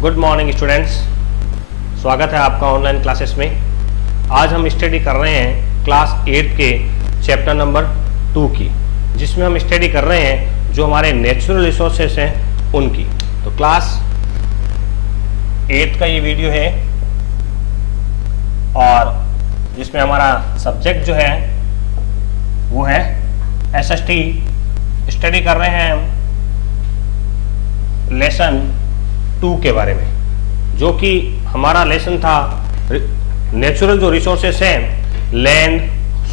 Good morning students, स्वागत है आपका ऑनलाइन क्लासेस में। आज हम स्टडी कर रहे हैं क्लास 8 के चैप्टर नंबर 2 की, जिसमें हम स्टडी कर रहे हैं जो हमारे नेचुरल रिसोर्सेस हैं उनकी। तो क्लास 8 का ये वीडियो है और जिसमें हमारा सब्जेक्ट जो है वो है एसएसटी। स्टडी कर रहे हैं हम लेसन 2 के बारे में, जो कि हमारा लेसन था नेचुरल जो रिसोर्सेस हैं, land,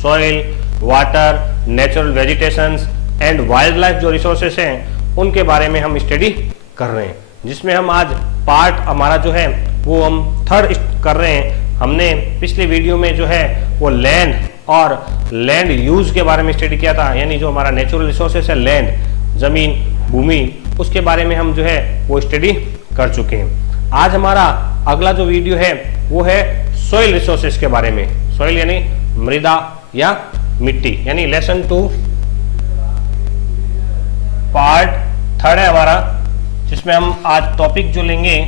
soil, water, natural vegetations and wild life जो रिसोर्सेस हैं उनके बारे में हम स्टडी कर रहे हैं, जिसमें हम आज पार्ट हमारा जो है वो हम थर्ड कर रहे हैं। हमने पिछले वीडियो में जो है वो लैंड और लैंड यूज के बारे में स्टडी किया था, यानी जो हमारा नेचुरल रिसोर्सेस है लैंड, जमीन, भूमि, उसके बारे में हम जो है वो स्टडी कर चुके हैं। आज हमारा अगला जो वीडियो है वो है सॉइल रिसोर्सेस के बारे में। सॉइल यानी मृदा या मिट्टी, यानी लेसन 2 पार्ट थर्ड है हमारा, जिसमें हम आज टॉपिक जो लेंगे,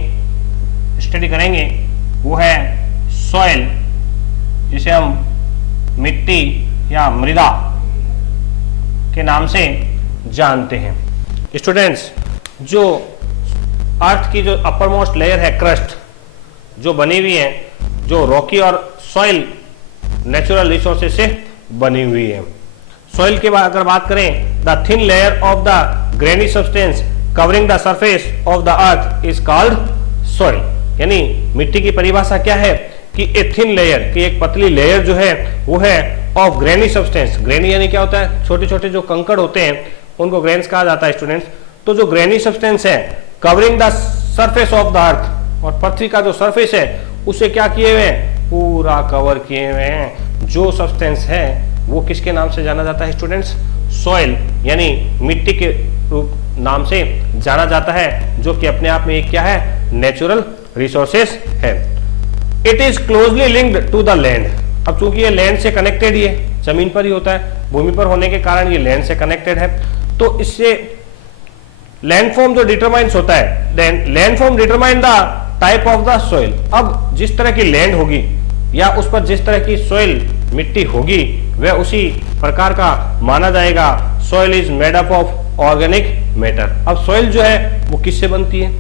स्टडी करेंगे वो है सॉइल, जिसे हम मिट्टी या मृदा के नाम से जानते हैं। स्टूडेंट्स, जो अर्थ की जो अपर मोस्ट लेयर है, क्रस्ट जो बनी हुई है, जो रॉकी और सॉइल नेचुरल रिसोर्सेज से बनी हुई है। सॉइल के बाद अगर बात करें, the thin layer of the granny substance covering the surface of the earth is called soil. यानी मिट्टी की परिभाषा क्या है कि ए थिन लेयर, की एक पतली लेयर जो है वो है ऑफ ग्रेनी सब्सटेंस। ग्रेनी यानी क्या होता है? छोटे छोटे जो कंकड़ होते हैं उनको ग्रेन्स कहा जाता है स्टूडेंट्स। तो जो ग्रेनी सब्सटेंस है covering the surface of the earth, और पृथ्वी का जो सरफेस है उसे क्या किए हुए हैं? पूरा कवर किए हुए हैं। जो सब्सटेंस है वो किसके नाम से जाना जाता है स्टूडेंट्स? सॉइल, यानी मिट्टी के रूप नाम से जाना जाता है, जो कि अपने आप में एक क्या है? नेचुरल रिसोर्सेस है। It is closely linked to the land. अब चूंकि ये लैंड से कनेक्टेड ही है, जमीन पर ही होता है, भूमि पर होने के कारण ये लैंड से कनेक्टेड है, तो इससे लैंडफॉर्म जो डिटरमाइंस होता है, then landform determine the type of the soil. अब जिस तरह की लैंड होगी या उस पर जिस तरह की सॉइल मिट्टी होगी वह उसी प्रकार का माना जाएगा। Soil is made up of organic matter. अब सॉइल जो है वो किससे बनती है?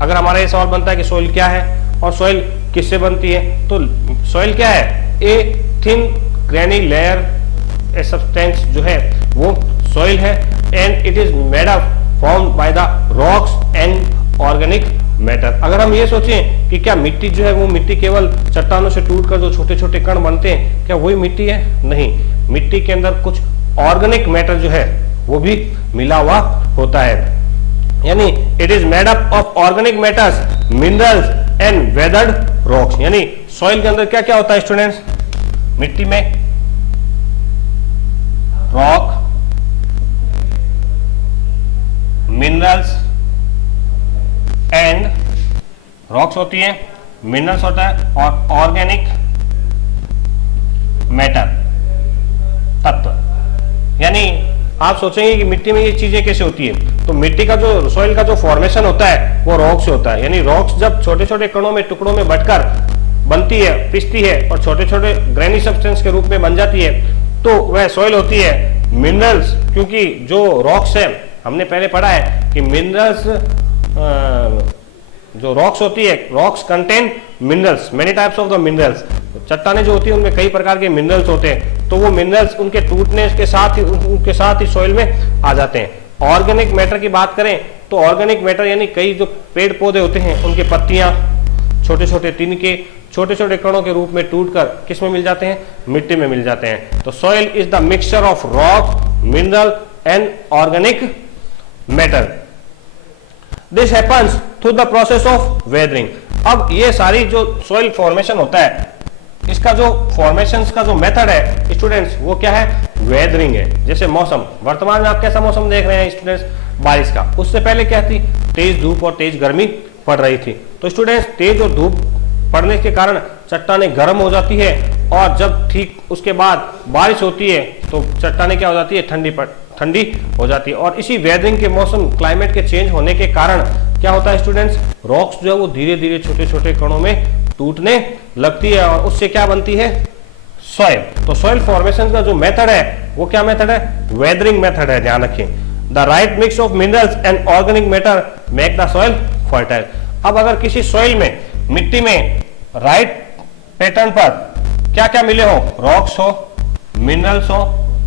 अगर हमारा ये सवाल बनता है कि सॉइल क्या है और सॉइल किससे बनती है, तो सॉइल क्या है? A thin granny layer a substance जो है वो सॉइल है, and it is made up formed by the rocks and organic matter. अगर हम ये सोचें कि क्या मिट्टी जो है वो मिट्टी केवल चट्टानों से टूटकर जो छोटे छोटे कण बनते हैं, क्या वही मिट्टी है? नहीं, मिट्टी के अंदर कुछ ऑर्गेनिक मैटर जो है वो भी मिला हुआ होता है। यानी it is made up of organic matters, minerals and weathered rocks. यानी सॉइल के अंदर क्या क्या होता है स्टूडेंट्स? मिट्टी में रॉक, मिनरल्स एंड रॉक्स होती है, मिनरल्स होता है, और ऑर्गेनिक मैटर तत्व। यानी आप सोचेंगे कि मिट्टी में ये चीजें कैसे होती है, तो मिट्टी का जो सॉइल का जो फॉर्मेशन होता है वो रॉक से होता है। यानी रॉक्स जब छोटे छोटे कणों में, टुकड़ों में बटकर बनती है, पिसती है और छोटे छोटे ग्रेनी सब्सटेंस के रूप में बन जाती है, तो वह सॉइल होती है। मिनरल्स, क्योंकि जो रॉक्स है, हमने पहले पढ़ा है कि मिनरल्स, जो रॉक्स होती है, rocks contain minerals, many types of the minerals. चट्टानें जो होती है उनमें कई प्रकार के मिनरल्स होते हैं, तो वो मिनरल्स उनके टूटने के साथ ही उनके साथ ही सॉइल में आ जाते हैं। ऑर्गेनिक मैटर की बात करें तो ऑर्गेनिक मैटर यानी कई जो पेड़ पौधे होते हैं उनके पत्तियां, छोटे छोटे तिनके, छोटे छोटे कणों के रूप में टूटकर किस में मिल जाते हैं? मिट्टी में मिल जाते हैं। तो soil is the mixture of rock, mineral and organic matter. This happens through the process of weathering. अब ये सारी जो सॉइल फॉर्मेशन होता है, इसका जो फॉर्मेशन का जो मेथड है स्टूडेंट्स, वो क्या है? वेदरिंग है। जैसे मौसम, वर्तमान में आप कैसा मौसम देख रहे हैं स्टूडेंट्स? बारिश का। उससे पहले क्या थी? तेज धूप और तेज गर्मी पड़ रही थी। तो स्टूडेंट्स, तेज और धूप पड़ने के कारण चट्टानें गर्म हो जाती है, और जब ठीक उसके बाद बारिश होती है तो चट्टानें क्या हो जाती है? ठंडी हो जाती है। और इसी वेदरिंग के मौसम, क्लाइमेट के चेंज होने के कारण क्या होता है स्टूडेंट्स, रॉक्स जो है वो धीरे धीरे छोटे छोटे कणों में टूटने लगती है और उससे क्या बनती है, सॉइल। तो सॉइल फॉर्मेशन का जो मेथड है वो क्या मेथड है, वेदरिंग मेथड है, ध्यान रखें। The right mix of minerals and organic matter make the soil fertile. अब अगर किसी सॉइल में, मिट्टी में राइट पैटर्न पर क्या क्या मिले हो, रॉक्स हो, मिनरल्स हो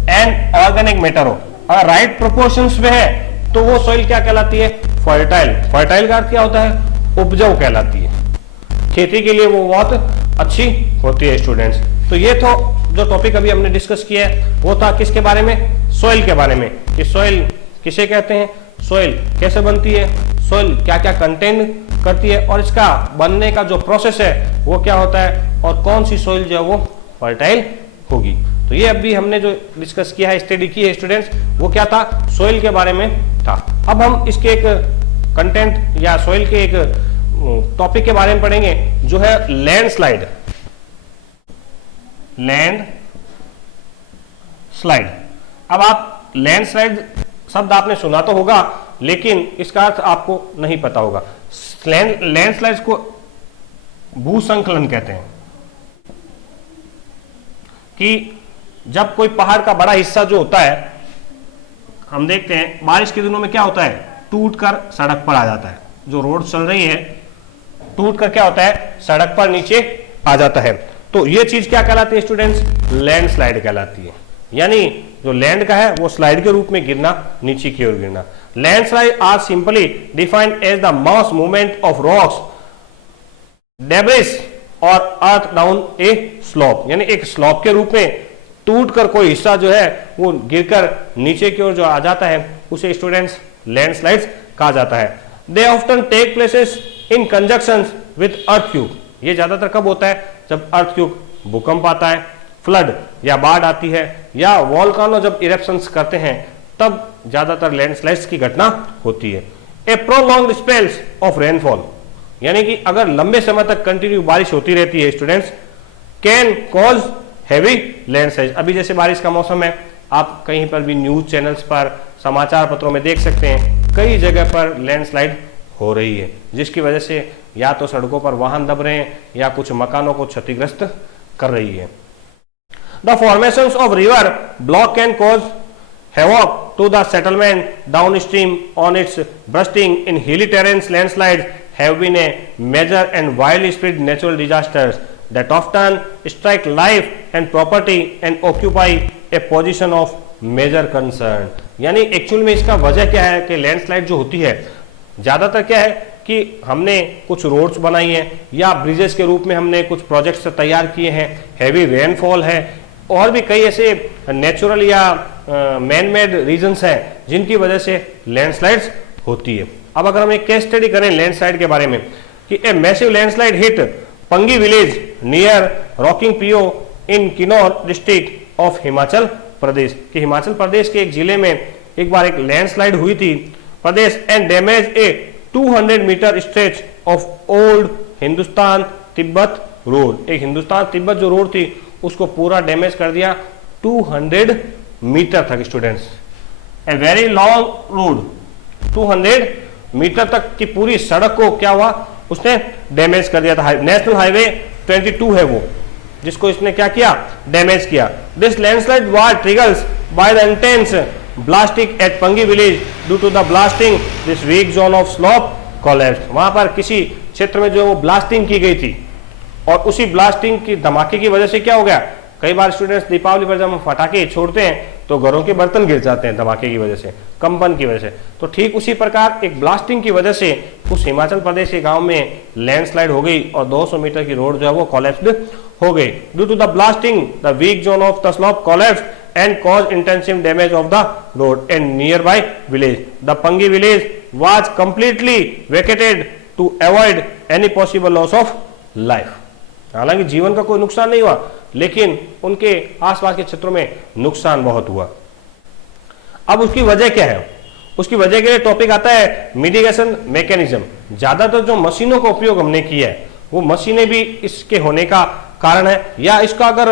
एंड ऑर्गेनिक मैटर हो, अगर राइट प्रोपोर्शंस में है तो वो सॉइल क्या कहलाती है, फर्टाइल। फर्टाइल का अर्थ क्या होता है, उपजाऊ कहलाती है, खेती के लिए वो बहुत अच्छी होती है स्टूडेंट्स। तो ये तो जो टॉपिक अभी हमने डिस्कस किया है वो था किसके बारे में, सॉइल के बारे में, कि सॉइल किसे कहते हैं, सॉइल कैसे बनती है, सॉइल क्या क्या कंटेन करती है और इसका बनने का जो प्रोसेस है वो क्या होता है और कौन सी सॉइल जो है वो फर्टाइल होगी। तो ये अभी हमने जो डिस्कस किया है, स्टडी की है स्टूडेंट्स, वो क्या था, सॉइल के बारे में था। अब हम इसके एक कंटेंट या सॉइल के एक टॉपिक के बारे में पढ़ेंगे जो है लैंडस्लाइड। लैंडस्लाइड, अब आप लैंडस्लाइड शब्द आपने सुना तो होगा लेकिन इसका अर्थ आपको नहीं पता होगा। लैंडस्लाइड्स को भूसंकलन कहते हैं, कि जब कोई पहाड़ का बड़ा हिस्सा जो होता है, हम देखते हैं बारिश के दिनों में क्या होता है, टूटकर सड़क पर आ जाता है, जो रोड चल रही है टूटकर क्या होता है, सड़क पर नीचे आ जाता है। तो ये चीज क्या कहलाती है स्टूडेंट्स, लैंडस्लाइड कहलाती है। यानी जो लैंड का है वो स्लाइड के रूप में गिरना, नीचे की ओर गिरना। Landslide are simply defined as the mass movement of rocks, debris और अर्थ डाउन ए स्लोप, यानी एक स्लोप के रूप में टूटकर कोई हिस्सा जो है वो गिरकर नीचे की ओर जो आ जाता है उसे स्टूडेंट्स लैंडस्लाइड्स कहा जाता है। They often take places in conjunction with earthquake. ये ज्यादातर कब होता है, जब अर्थक्वेक, भूकंप आता है, फ्लड या बाढ़ आती है, या वॉल्कानो जब इरेप्शंस करते हैं तब ज्यादातर लैंडस्लाइड्स की घटना होती है। ए प्रोलॉन्ग्ड स्पेल्स ऑफ रेनफॉल, यानी कि अगर लंबे समय तक कंटिन्यू बारिश होती रहती है students, can cause heavy landslide. अभी जैसे बारिश का मौसम है, आप कहीं पर भी न्यूज चैनल्स पर, समाचार पत्रों में देख सकते हैं कई जगह पर लैंडस्लाइड हो रही है, जिसकी वजह से या तो सड़कों पर वाहन दब रहे हैं या कुछ मकानों को क्षतिग्रस्त कर रही है। The formations of river block can cause havoc to the settlement downstream on its bursting in hilly terrains. Landslides have been a major and widely spread natural disasters that often strike life and property and occupy a position of major concern. यानी actual में इसका वजह क्या है कि landslide जो होती है ज्यादातर क्या है कि हमने कुछ रोड्स बनाई हैं या ब्रिजेस के रूप में हमने कुछ प्रोजेक्ट्स तैयार किए हैं, हैवी रेनफॉल है और भी कई ऐसे नेचुरल या मैन मेड रीजंस हैं जिनकी वजह से लैंडस्लाइड्स होती है। अब अगर हम एक केस स्टडी करें लैंडस्लाइड के बारे में कि a massive landslide hit Pangi village near Reckong Peo in Kinnaur district of Himachal Pradesh, कि हिमाचल प्रदेश के एक जिले में एक बार एक लैंडस्लाइड हुई थी Pradesh and damage a 200 metre stretch of old Hindustan Tibet road. एक हिंदुस्तान तिब्बत जो रोड थी उसको पूरा डैमेज कर दिया 200 मीटर तक students, a very long road, 200 metre तक की पूरी सड़क को क्या हुआ, उसने डैमेज कर दिया था। नेशनल हाईवे 22 है वो, जिसको इसने क्या किया, डैमेज किया। This landslide was triggers by the intense blasting at Pangi village due to the blasting this weak zone of slope collapse. वहां पर किसी क्षेत्र में जो वो ब्लास्टिंग की गई थी और उसी ब्लास्टिंग की धमाके की वजह से क्या हो गया, कई बार स्टूडेंट्स दीपावली पर जब हम पटाखे छोड़ते हैं तो घरों के बर्तन गिर जाते हैं धमाके की वजह से, कंपन की वजह से। तो ठीक उसी प्रकार एक ब्लास्टिंग की वजह से उस हिमाचल प्रदेश के गांव में लैंडस्लाइड हो गई और 200 मीटर की रोड जो है वो कोलैप्स्ड हो गई। Due to the blasting the weak zone of the slope collapsed and cause intensive damage of the road and near by village. The Pangi village was completely vacated to avoid any possible loss of life. हालांकि जीवन का कोई नुकसान नहीं हुआ लेकिन उनके आसपास के क्षेत्रों में नुकसान बहुत हुआ। अब उसकी वजह क्या है, उसकी वजह के लिए टॉपिक आता है मिटिगेशन मैकेनिज्म। ज्यादातर जो मशीनों का उपयोग हमने किया है वो मशीनें भी इसके होने का कारण है, या इसका अगर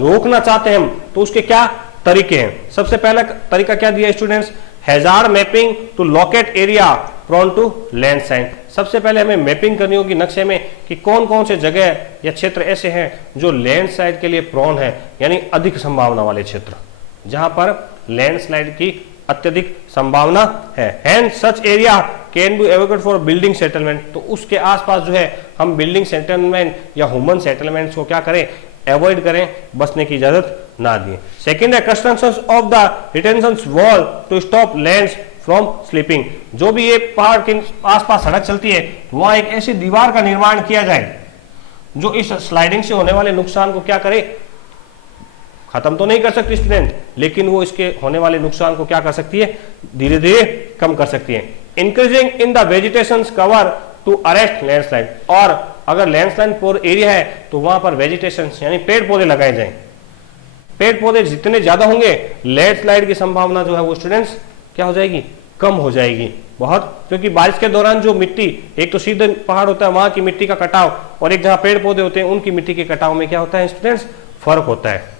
रोकना चाहते हैं हम तो उसके क्या तरीके हैं। सबसे पहला तरीका क्या दिया students, hazard mapping to locate area prone to landslide. सबसे पहले हमें मैपिंग करनी होगी नक्शे में कि कौन कौन से जगह या क्षेत्र ऐसे हैं जो लैंडस्लाइड के लिए प्रोन है, यानी अधिक संभावना वाले क्षेत्र, जहां पर लैंडस्लाइड की अत्यधिक संभावना है। And such area can be avoided for building settlement, तो उसके आसपास जो है हम बिल्डिंग सेटलमेंट या ह्यूमन सेटलमेंट्स को क्या करें, अवॉइड करें, बसने की इजाजत ना दिए। सेकेंड है construction of the retention wall to stop lands from slipping, जो भी ये पहाड़ के आसपास सड़क चलती है वहां एक ऐसी दीवार का निर्माण किया जाए जो इस स्लाइडिंग से होने वाले नुकसान को क्या करे, खत्म तो नहीं कर सकती स्टूडेंट, लेकिन वो इसके होने वाले नुकसान को क्या कर सकती है, धीरे धीरे कम कर सकती है। Increasing in the vegetation cover to arrest landslide, और अगर लैंडस्लाइड पोर एरिया है तो वहां पर वेजिटेशन यानी पेड़ पौधे लगाए जाएं। पेड़ पौधे जितने ज्यादा होंगे लैंडस्लाइड की संभावना जो है वो स्टूडेंट्स क्या हो जाएगी, कम हो जाएगी बहुत, क्योंकि बारिश के दौरान जो मिट्टी, एक तो सीधे पहाड़ होता है वहां की मिट्टी का कटाव, और एक जहां पेड़ पौधे होते हैं उनकी मिट्टी के कटाव में क्या होता है स्टूडेंट्स, फर्क होता है।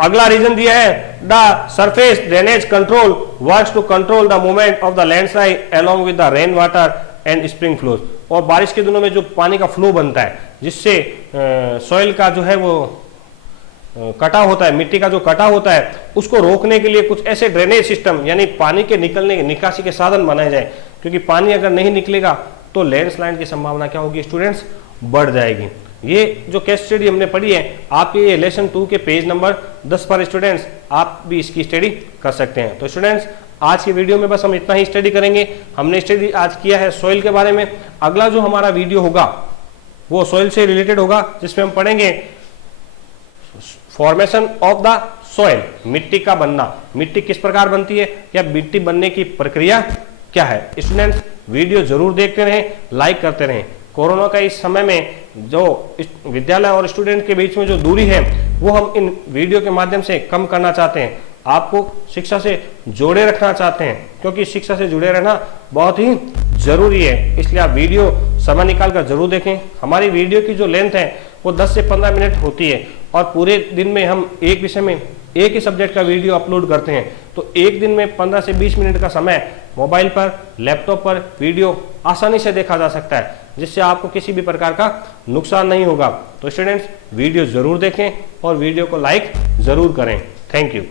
अगला रीजन दिया है the surface drainage control works to control the movement of the landslide along with the rain water and spring flows, और बारिश के दिनों में जो पानी का फ्लो बनता है जिससे सॉइल का जो है वो कटाव होता है, मिट्टी का जो कटाव होता है, उसको रोकने के लिए कुछ ऐसे ड्रेनेज सिस्टम यानी पानी के निकलने निकासी के साधन बनाए जाए, क्योंकि पानी अगर नहीं निकलेगा तो लैंडस्लाइड की संभावना क्या होगी स्टूडेंट्स, बढ़ जाएगी। ये जो केस स्टडी हमने पढ़ी है आपके ये लेसन 2 के पेज नंबर 10 पर स्टूडेंट्स आप भी इसकी स्टडी कर सकते हैं। तो स्टूडेंट्स आज की वीडियो में बस हम इतना ही स्टडी करेंगे। हमने स्टडी आज किया है सॉइल के बारे में। अगला जो हमारा वीडियो होगा वो सॉइल से रिलेटेड होगा, जिसमें हम पढ़ेंगे फॉर्मेशन ऑफ द सॉइल, मिट्टी का बनना, मिट्टी किस प्रकार बनती है या मिट्टी बनने की प्रक्रिया क्या है। स्टूडेंट्स वीडियो जरूर देखते रहें, लाइक करते रहें। कोरोना का इस समय में जो विद्यालय और स्टूडेंट के बीच में जो दूरी है वो हम इन वीडियो के माध्यम से कम करना चाहते हैं, आपको शिक्षा से जोड़े रखना चाहते हैं, क्योंकि शिक्षा से जुड़े रहना बहुत ही जरूरी है। इसलिए आप वीडियो समय निकाल कर जरूर देखें। हमारी वीडियो की जो लेंथ है वो 10 से 15 मिनट होती है, और पूरे दिन में हम एक विषय में एक ही सब्जेक्ट का वीडियो अपलोड करते हैं, तो एक दिन में 15 से 20 मिनट का समय मोबाइल पर, लैपटॉप पर वीडियो आसानी से देखा जा सकता है, जिससे आपको किसी भी प्रकार का नुकसान नहीं होगा। तो स्टूडेंट्स वीडियो जरूर देखें और वीडियो को लाइक जरूर करें। Thank you.